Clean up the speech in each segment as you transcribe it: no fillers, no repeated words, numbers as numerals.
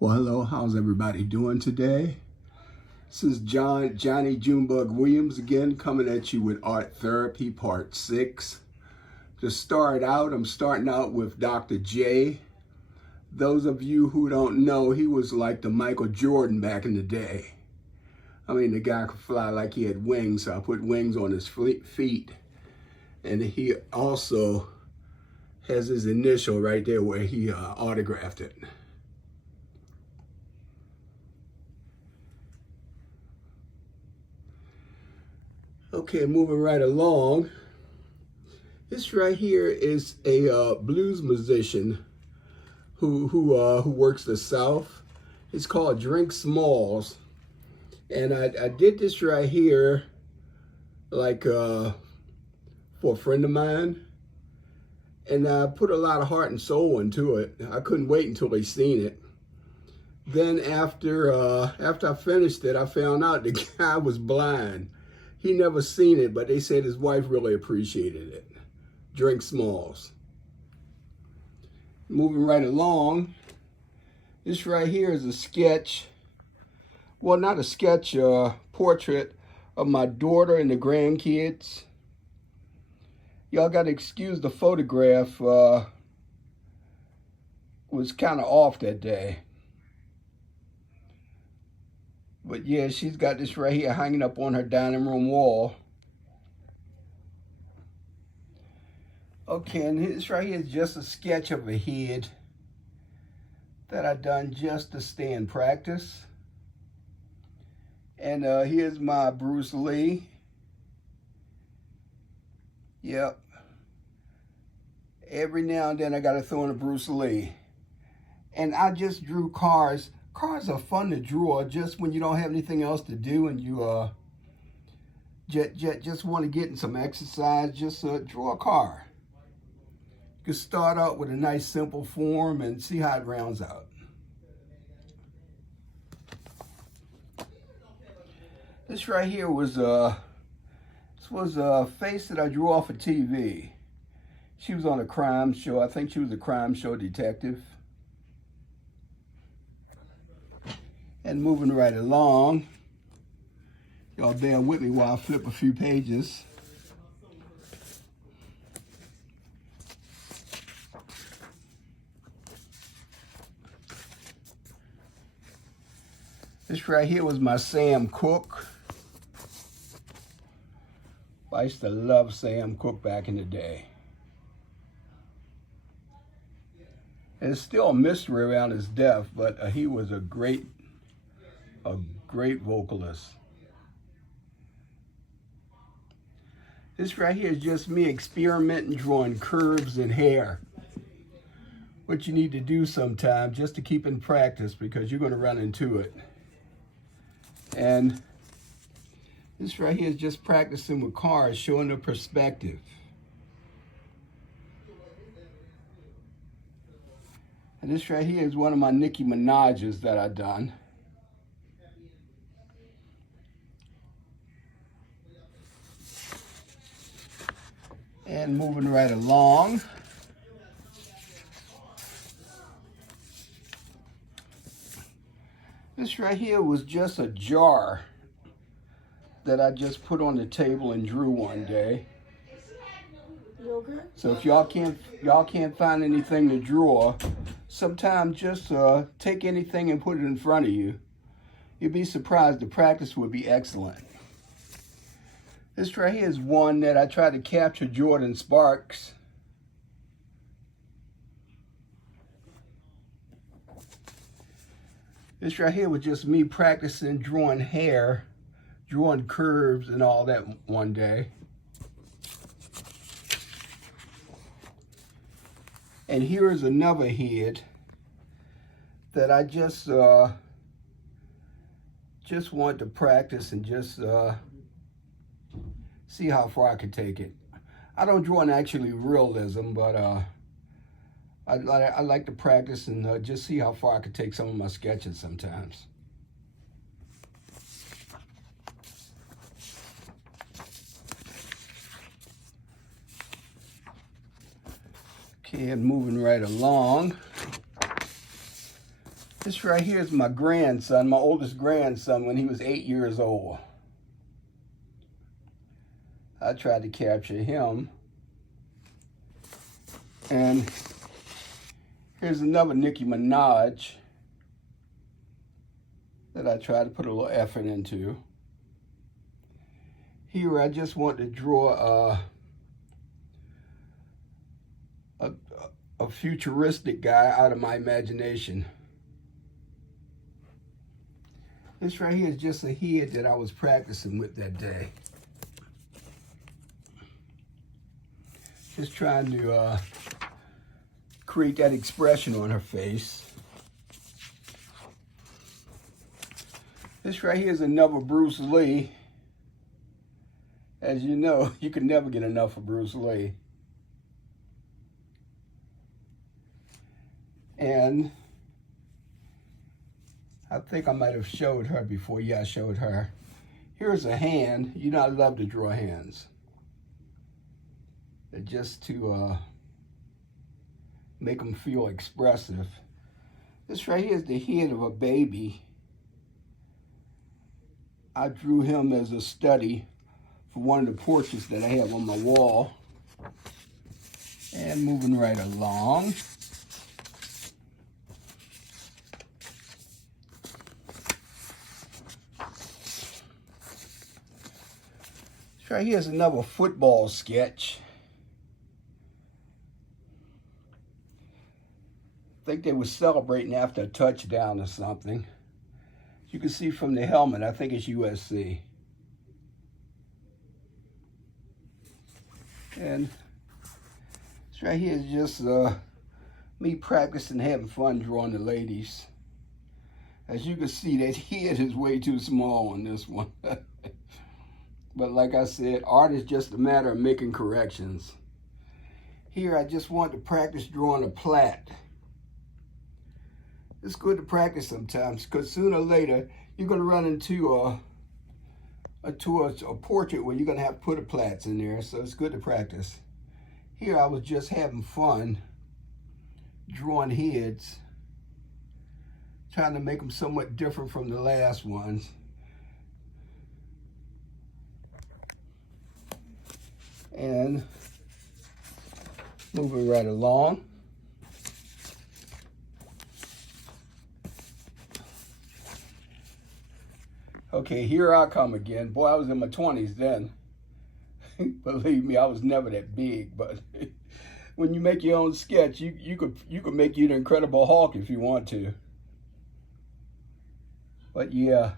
Well, hello, how's everybody doing today? This is Johnny Junebug Williams again, coming at you with Art Therapy Part 6. To start out, I'm starting out with Dr. J. Those of you who don't know, he was like the Michael Jordan back in the day. I mean, the guy could fly like he had wings, so I put wings on his feet. And he also has his initial right there where he autographed it. Okay, moving right along. This right here is a blues musician who works the South. It's called Drink Smalls, and I did this right here like for a friend of mine, and I put a lot of heart and soul into it. I couldn't wait until they seen it. Then after I finished it, I found out the guy was blind. He never seen it, but they said his wife really appreciated it. Drink Smalls. Moving right along, this right here is a sketch. Well, not a sketch, portrait of my daughter and the grandkids. Y'all gotta excuse the photograph, was kind of off that day. But yeah, she's got this right here hanging up on her dining room wall. Okay, and this right here is just a sketch of a head that I done just to stay in practice. And here's my Bruce Lee. Yep. Every now and then I gotta throw in a Bruce Lee. And I just drew cars. Cars are fun to draw just when you don't have anything else to do and you just want to get in some exercise. Just draw a car. You can start out with a nice simple form and see how it rounds out. This right here was a face that I drew off of TV. She was on a crime show. I think she was a crime show detective. And moving right along, y'all bear with me while I flip a few pages. This right here was my Sam Cooke. I used to love Sam Cooke back in the day. There's still a mystery around his death, but he was a great vocalist. This right here is just me experimenting, drawing curves and hair. What you need to do sometime just to keep in practice, because you're going to run into it. And this right here is just practicing with cars, showing the perspective. And this right here is one of my Nicki Minaj's that I done. And moving right along, this right here was just a jar that I just put on the table and drew one day. You okay? So if y'all can't find anything to draw, sometimes just take anything and put it in front of you. You'd be surprised. The practice would be excellent. This right here is one that I tried to capture Jordin Sparks. This right here was just me practicing drawing hair, drawing curves and all that one day. And here is another head that I just wanted to practice and just see how far I could take it. I don't draw an actually realism, but I like to practice and just see how far I could take some of my sketches sometimes. Okay, and moving right along. This right here is my grandson, my oldest grandson, when he was 8 years old. I tried to capture him. And here's another Nicki Minaj that I tried to put a little effort into. Here I just want to draw a futuristic guy out of my imagination. This right here is just a head that I was practicing with that day. Just trying to create that expression on her face. This right here is another Bruce Lee. As you know, you can never get enough of Bruce Lee. And I think I might have showed her before. Yeah, I showed her. Here's a hand. You know I love to draw hands. Just to make them feel expressive. This right here is the head of a baby. I drew him as a study for one of the portraits that I have on my wall. And moving right along. This right here is another football sketch. I think they were celebrating after a touchdown or something. You can see from the helmet, I think it's USC. And this right here is just me practicing, having fun drawing the ladies. As you can see, that head is way too small on this one. But like I said, art is just a matter of making corrections. Here, I just want to practice drawing a plait. It's good to practice sometimes, because sooner or later, you're going to run into a portrait where you're going to have to put a plaits in there, so it's good to practice. Here, I was just having fun drawing heads, trying to make them somewhat different from the last ones. And moving right along. Okay, here I come again. Boy, I was in my 20s then. Believe me, I was never that big, but when you make your own sketch, you could make you the Incredible Hulk if you want to. But yeah,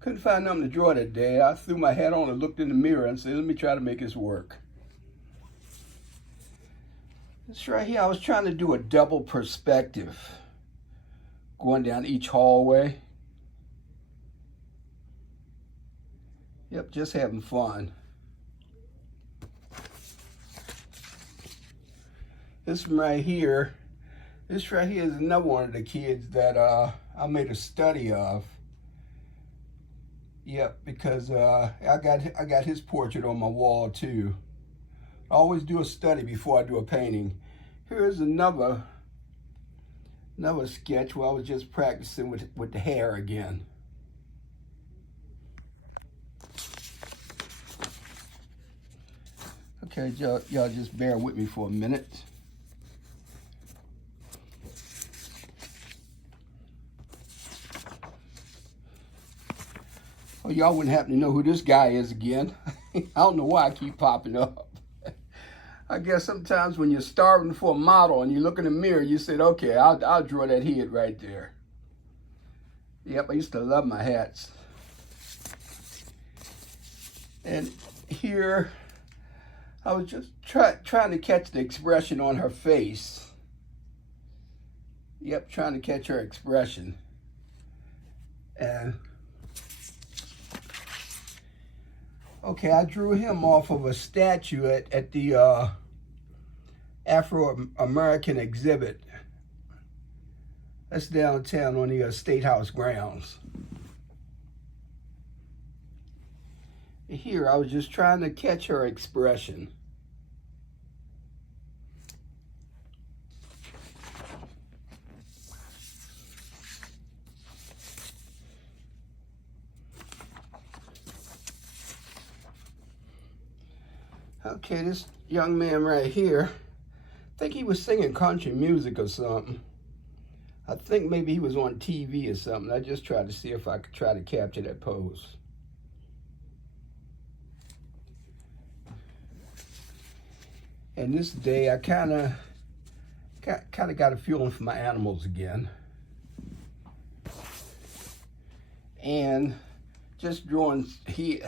couldn't find nothing to draw that day. I threw my hat on and looked in the mirror and said, let me try to make this work. This right here, I was trying to do a double perspective, going down each hallway. Yep, just having fun. This one right here, is another one of the kids that I made a study of. Yep, because I got his portrait on my wall too. I always do a study before I do a painting. Here's another sketch where I was just practicing with the hair again. Okay, y'all just bear with me for a minute. Well, y'all wouldn't happen to know who this guy is again. I don't know why I keep popping up. I guess sometimes when you're starving for a model and you look in the mirror, you said, okay, I'll draw that head right there. Yep, I used to love my hats. And here, I was just trying to catch the expression on her face. Yep, trying to catch her expression. And okay, I drew him off of a statue at the Afro-American exhibit. That's downtown on the State House grounds. Here, I was just trying to catch her expression. Okay, this young man right here, I think he was singing country music or something. I think maybe he was on TV or something. I just tried to see if I could try to capture that pose. And this day, I kind of got a feeling for my animals again. And just drawing hey,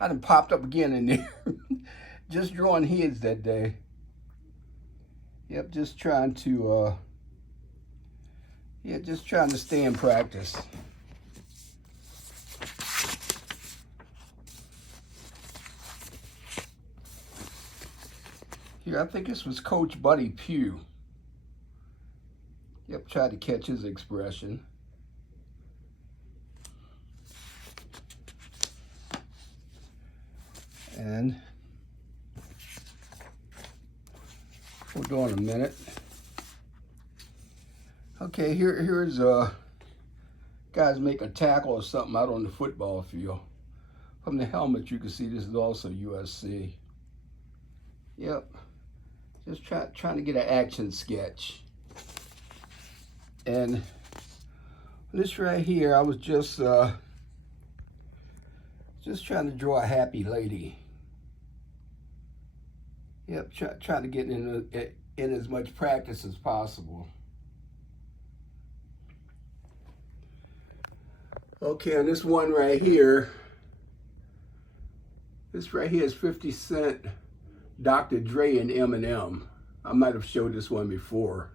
I done popped up again in there. Just drawing heads that day. Yep, just trying to stay in practice. Here, I think this was Coach Buddy Pugh. Yep, tried to catch his expression. And hold on a minute. Okay, here's guys make a tackle or something out on the football field. From the helmet, you can see this is also USC. Yep, just trying to get an action sketch. And this right here, I was just trying to draw a happy lady. Yep, trying to get in as much practice as possible. Okay, and this one right here, is 50 Cent, Dr. Dre, and Eminem. I might have showed this one before.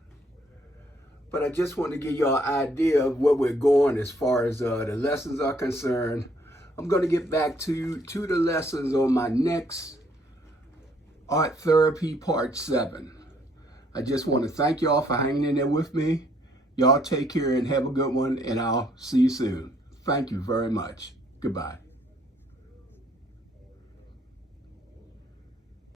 But I just want to give y'all an idea of where we're going as far as the lessons are concerned. I'm going to get back to the lessons on my next Art Therapy Part 7. I just want to thank y'all for hanging in there with me. Y'all take care and have a good one, and I'll see you soon. Thank you very much. Goodbye.